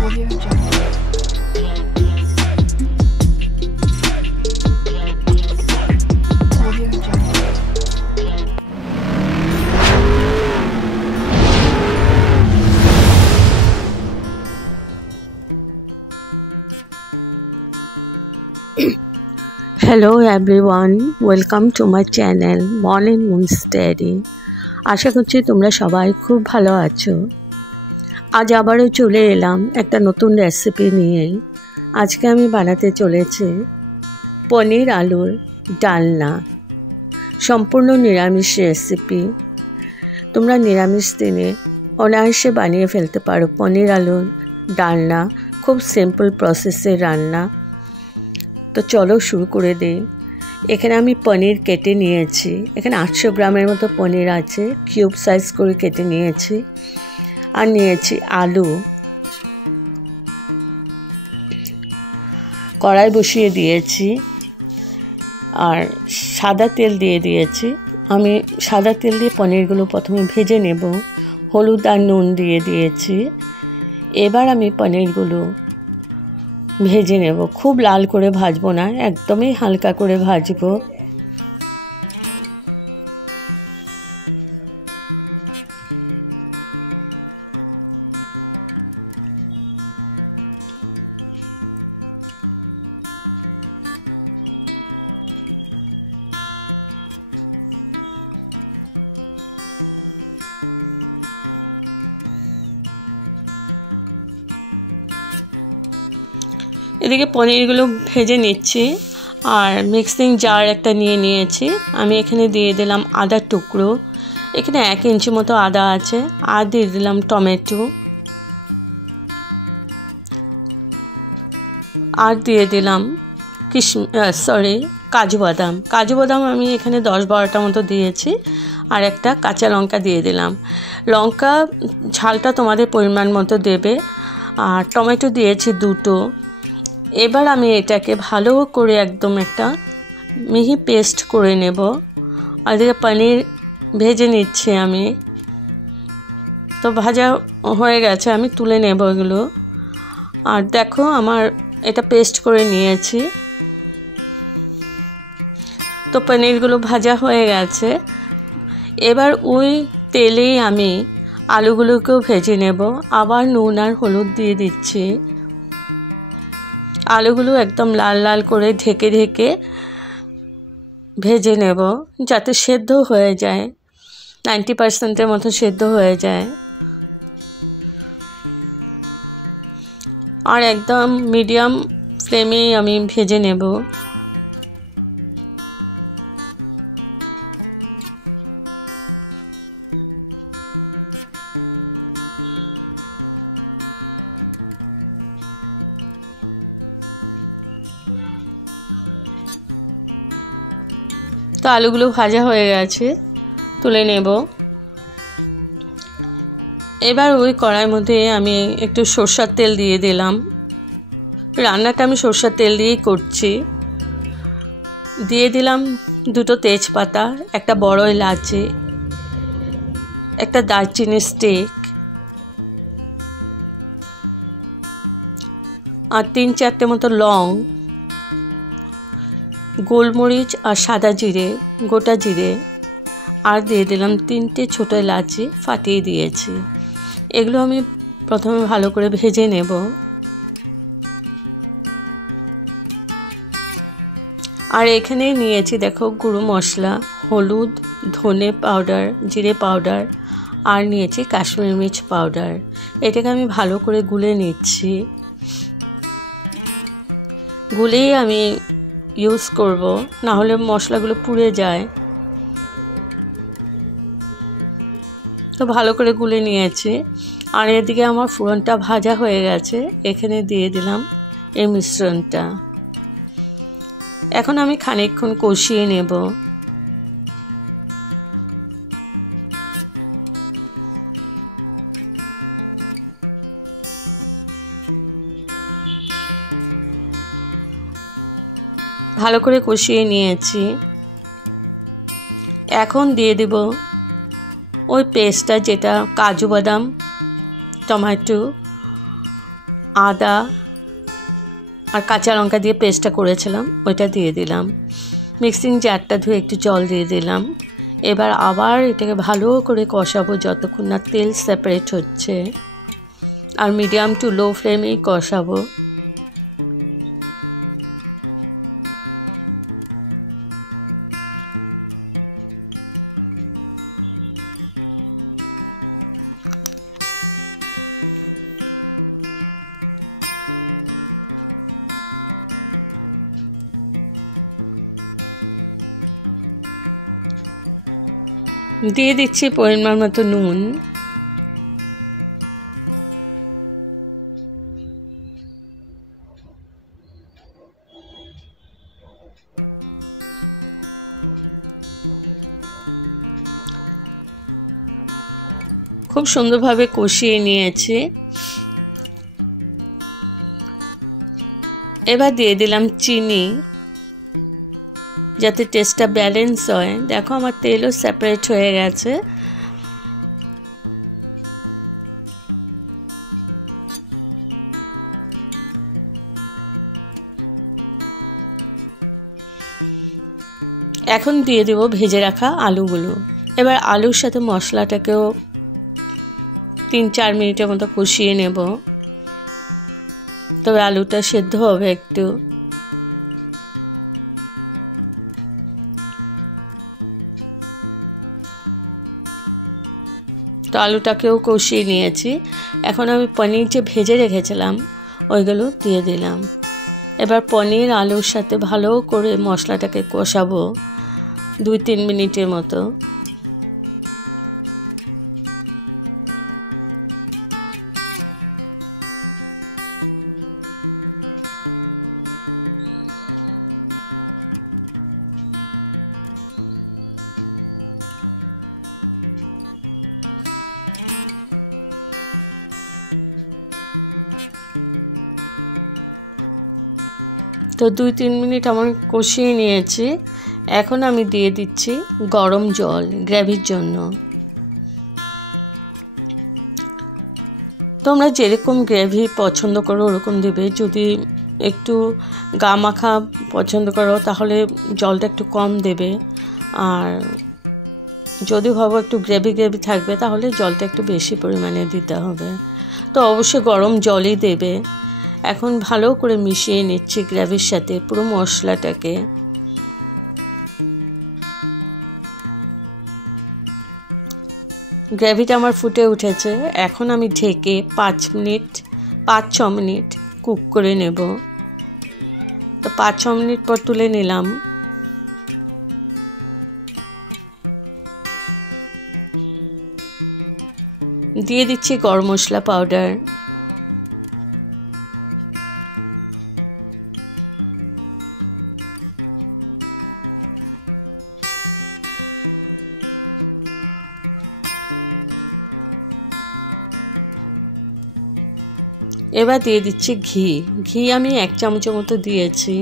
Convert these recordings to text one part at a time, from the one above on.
Audio Jungle. Audio Jungle. Hello everyone, welcome to my channel Morning Moon Study. আশা করছি তোমরা সবাই খুব ভালো আছো। আজ আবারও চলে এলাম একটা নতুন রেসিপি নিয়ে। আজকে আমি বানাতে চলেছি পনির আলুর ডালনা। সম্পূর্ণ নিরামিষ রেসিপি। তোমরা নিরামিষ দিনে অনায়াসে বানিয়ে ফেলতে পারো পনির আলুর ডালনা। খুব সিম্পল প্রসেসে রান্না। তো চলো শুরু করে দিই। এখানে আমি পনির কেটে নিয়েছি। এখানে 800 গ্রামের মতো পনির আছে, কিউব সাইজ করে কেটে নিয়েছি। আর নিয়েছি আলু। কড়াই বসিয়ে দিয়েছি আর সাদা তেল দিয়ে দিয়েছি। আমি সাদা তেল দিয়ে পনিরগুলো প্রথমে ভেজে নেব। হলুদ আর নুন দিয়ে দিয়েছি। এবার আমি পনিরগুলো ভেজে নেব। খুব লাল করে ভাজবো না, একদমই হালকা করে ভাজবো। এদিকে পনিরগুলো ভেজে নিচ্ছি আর মিক্সিং জার একটা নিয়ে নিয়েছি। আমি এখানে দিয়ে দিলাম আদার টুকরো। এখানে 1 ইঞ্চি মতো আদা আছে। আর দিয়ে দিলাম টমেটো। আর দিয়ে দিলাম কাজু বাদাম। কাজু বাদাম আমি এখানে 10-12টা মতো দিয়েছি। আর একটা কাঁচা লঙ্কা দিয়ে দিলাম। লঙ্কা ঝালটা তোমাদের পরিমাণ মতো দেবে। আর টমেটো দিয়েছি 2টো। এবার আমি এটাকে ভালো করে একদম একটা মিহি পেস্ট করে নেব। আর এদিকে পনির ভেজে নিচ্ছি আমি। তো ভাজা হয়ে গেছে, আমি তুলে নেব এগুলো। আর দেখো আমার এটা পেস্ট করে নিয়েছি। তো পনিরগুলো ভাজা হয়ে গেছে। এবার ওই তেলেই আমি আলুগুলোকেও ভেজে নেব। আবার নুন আর হলুদ দিয়ে দিচ্ছি। আলুগুলো একদম লাল লাল করে ঢেকে ঢেকে ভেজে নেব, যাতে সেদ্ধ হয়ে যায়, 90%-এর মতো সেদ্ধ হয়ে যায়। আর একদম মিডিয়াম ফ্লেমেই আমি ভেজে নেব। তো আলুগুলো ভাজা হয়ে গেছে, তুলে নেব। এবার ওই কড়াইয়ের মধ্যে আমি একটু সরষের তেল দিয়ে দিলাম। রান্নাটা আমি সরষের তেল দিয়েই করছি। দিয়ে দিলাম 2টো তেজপাতা, একটা বড় এলাচি, একটা দারচিনি স্টিক, আর 3-4টে মতো লং, গোলমরিচ আর সাদা জিরে, গোটা জিরে। আর দিয়ে দিলাম 3টে ছোটো এলাচি ফাটিয়ে দিয়েছি। এগুলো আমি প্রথমে ভালো করে ভেজে নেব। আর এখানে নিয়েছি দেখো গুঁড়ো মশলা, হলুদ, ধনে পাউডার, জিরে পাউডার, আর নিয়েছি কাশ্মীরি মির্চ পাউডার। এটাকে আমি ভালো করে গুলে নিচ্ছি। গুলেই আমি ইউজ করব, না হলে মশলাগুলো পুড়ে যায়। তো ভালো করে গুলে নিয়েছি। আর এদিকে আমার ফোড়নটা ভাজা হয়ে গেছে। এখানে দিয়ে দিলাম এই মিশ্রণটা। এখন আমি খানিকক্ষণ কষিয়ে নেব। ভালো করে কষিয়ে নিয়েছি। এখন দিয়ে দেব ওই পেস্টটা, যেটা কাজু বাদাম, টমেটো আদা আর কাঁচা লঙ্কা দিয়ে পেস্টটা করেছিলাম ওইটা দিয়ে দিলাম। মিক্সিং জারটা ধুয়ে একটু জল দিয়ে দিলাম। এবার আবার এটাকে ভালো করে কষাবো যতক্ষণ না তেল সেপারেট হচ্ছে, আর মিডিয়াম টু লো ফ্লেমেই কষাবো। দিয়ে দিচ্ছি পরিমাণ মতো নুন। খুব সুন্দরভাবে কষিয়ে নিয়েছি। এবার দিয়ে দিলাম চিনি যাতে টেস্টটা ব্যালেন্স হয়। দেখো আমার তেলও সেপারেট হয়ে গেছে। এখন দিয়ে দেব ভেজে রাখা আলুগুলো। এবার আলুর সাথে মশলাটাকেও 3-4 মিনিটের মতো কষিয়ে নেব, তবে আলুটা সেদ্ধ হবে একটু। তো আলুটাকেও কষিয়ে নিয়েছি। এখন আমি পনির যে ভেজে রেখেছিলাম ওইগুলো দিয়ে দিলাম। এবার পনির আলুর সাথে ভালো করে মশলাটাকে কষাবো 2-3 মিনিটের মতো। তো 2-3 মিনিট আমার কষিয়ে নিয়েছি। এখন আমি দিয়ে দিচ্ছি গরম জল গ্রেভির জন্য। তোমরা যেরকম গ্রেভি পছন্দ করো ওরকম দেবে। যদি একটু গা মাখা পছন্দ করো তাহলে জলটা একটু কম দেবে, আর যদি ভাবো একটু গ্রেভি থাকবে তাহলে জলটা একটু বেশি পরিমাণে দিতে হবে। তো অবশ্যই গরম জলই দেবে। এখন ভালো করে মিশিয়ে নিচ্ছি গ্রেভির সাথে পুরো মশলাটাকে। গ্রেভিটা আমার ফুটে উঠেছে। এখন আমি ঢেকে 5-6 মিনিট কুক করে নেব। তো 5-6 মিনিট পর তুলে নিলাম। দিয়ে দিচ্ছি গরম মশলা পাউডার। এবার দিয়ে দিচ্ছি ঘি আমি 1 চামচের মতো দিয়েছি।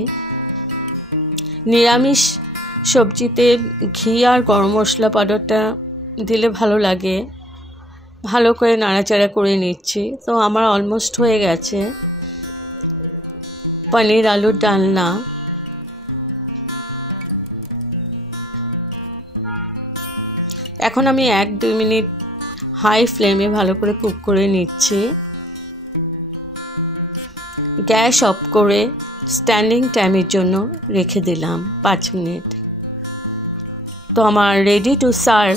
নিরামিষ সবজিতে ঘি আর গরম মশলা পাউডারটা দিলে ভালো লাগে। ভালো করে নাড়াচাড়া করে নিচ্ছি। তো আমার অলমোস্ট হয়ে গেছে পনির আলুর ডালনা। এখন আমি 1-2 মিনিট হাই ফ্লেমে ভালো করে কুক করে নিচ্ছি। গ্যাস অফ করে স্ট্যান্ডিং টাইমের জন্য রেখে দিলাম 5 মিনিট। তো আমার রেডি টু সার্ভ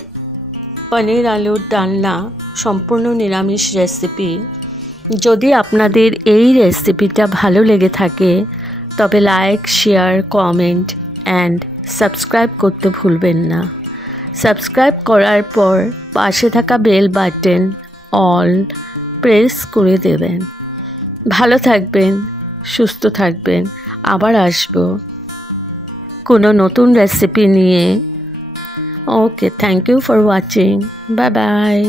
পনির আলুর ডালনা সম্পূর্ণ নিরামিষ রেসিপি। যদি আপনাদের এই রেসিপিটা ভালো লেগে থাকে তবে like, share, comment and subscribe করতে ভুলবেন না। সাবস্ক্রাইব করার পর পাশে থাকা বেল বাটন অল প্রেস করে দেবেন। ভালো থাকবেন, সুস্থ থাকবেন। আবার আসবো কোনো নতুন রেসিপি নিয়ে। Okay, thank you for watching. Bye by.